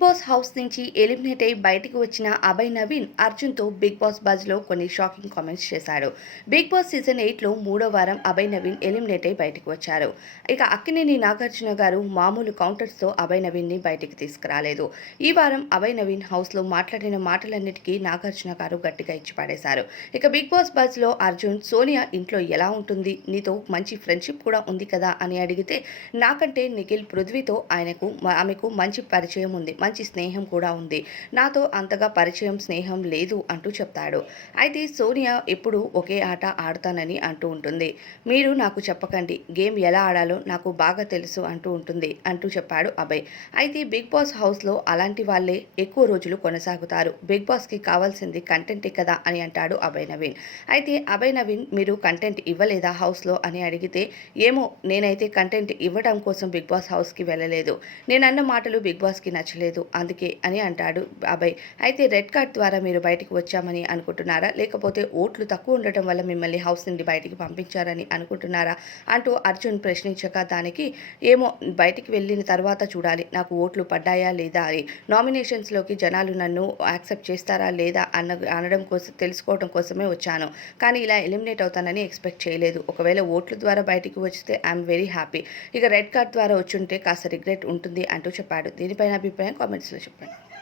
Boss house నుంచి eliminate అయి బయటికి వచ్చిన అభయ్ నవీన్ అర్జున్తో బిగ్ బాస్ బజ్లో కొన్ని షాకింగ్ కామెంట్స్ చేశాడు. బిగ్ బాస్ సీజన్ ఎయిట్లో మూడో వారం అభయ్ నవీన్ ఎలిమినేట్ అయి బయటికి వచ్చారు. ఇక అక్కినేని నాగార్జున గారు మామూలు కౌంటర్స్తో అభయ్ నవీన్ని బయటికి తీసుకురాలేదు. ఈ వారం అభయ్ నవీన్ హౌస్లో మాట్లాడిన మాటలన్నిటికీ నాగార్జున గారు గట్టిగా ఇచ్చి పడేశారు ఇక బిగ్ బాస్ బజ్లో అర్జున్ సోనియా ఇంట్లో ఎలా ఉంటుంది? నీతో మంచి ఫ్రెండ్షిప్ కూడా ఉంది కదా? అని అడిగితే నాకంటే నిఖిల్ పృథ్వీతో ఆయనకు ఆమెకు మంచి పరిచయం ఉంది. మంచి స్నేహం కూడా ఉంది. నాతో అంతగా పరిచయం స్నేహం లేదు అంటూ చెప్తాడు. అయితే సోనియా ఎప్పుడు ఒకే ఆట ఆడతానని అంటూ ఉంటుంది. మీరు నాకు చెప్పకండి. గేమ్ ఎలా ఆడాలో నాకు బాగా తెలుసు అంటూ ఉంటుంది అంటూ చెప్పాడు అభయ్. అయితే బిగ్ బాస్ హౌస్లో అలాంటి వాళ్ళే ఎక్కువ రోజులు కొనసాగుతారు. బిగ్ బాస్కి కావాల్సింది కంటెంటే కదా అని అంటాడు అభయ్ నవీన్. అయితే అభయ్ నవీన్ మీరు కంటెంట్ ఇవ్వలేదా హౌస్లో అని అడిగితే ఏమో నేనైతే కంటెంట్ ఇవ్వడం కోసం బిగ్ బాస్ హౌస్కి వెళ్ళలేదు. నేను అన్న మాటలు బిగ్ బాస్కి నచ్చలేదు. అందుకే అని అంటాడు అభయ్ అయితే రెడ్ కార్డ్ ద్వారా మీరు బయటికి వచ్చామని అనుకుంటున్నారా? లేకపోతే ఓట్లు తక్కువ ఉండటం వల్ల మిమ్మల్ని హౌస్ నుండి బయటికి పంపించారని అనుకుంటున్నారా? అంటూ అర్జున్ ప్రశ్నించక దానికి ఏమో బయటికి వెళ్ళిన తర్వాత చూడాలి నాకు ఓట్లు పడ్డాయా లేదా అని. నామినేషన్స్లోకి జనాలు నన్ను యాక్సెప్ట్ చేస్తారా లేదా అన్న అనడం కోసం తెలుసుకోవడం కోసమే వచ్చాను. కానీ ఇలా ఎలిమినేట్ అవుతానని ఎక్స్పెక్ట్ చేయలేదు. ఒకవేళ ఓట్ల ద్వారా బయటికి వస్తే ఐఎమ్ వెరీ హ్యాపీ. ఇక రెడ్ కార్డ్ ద్వారా వచ్చుంటే కాస్త రిగ్రెట్ ఉంటుంది అంటూ చెప్పాడు. దీనిపైన అభిప్రాయం కామెంట్స్లో చెప్పండి.